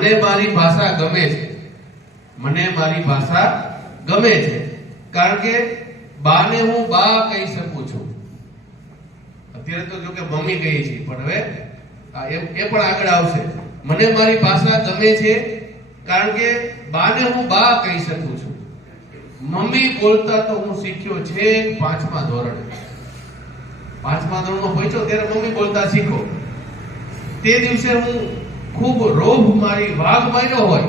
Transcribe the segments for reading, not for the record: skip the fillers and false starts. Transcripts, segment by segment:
મને મારી ભાષા ગમે છે, મને મારી ભાષા ગમે છે, કારણ કે બાને હું બા કહી શકું છું. અત્યારે તો જો કે મમ્મી કહી છે, પણ હવે એ પણ આગળ આવશે. મને મારી ભાષા ગમે છે કારણ કે બાને હું બા કહી શકું છું. મમ્મી બોલતા તો હું શીખ્યો છે 5મા ધોરણે. 5મા ધોરણમાં પહોંચ્યો ત્યારે મમ્મી બોલતા શીખો. તે દિવસે હું ખૂબ રોબ મારી વાઘ માર્યો હોય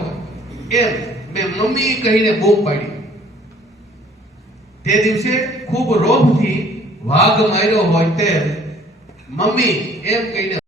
એમ મેં મમ્મી કહીને બૂમ પાડી. તે દિવસે ખૂબ રોબથી વાઘ માર્યો હોય તેમ મમ્મી એમ કહીને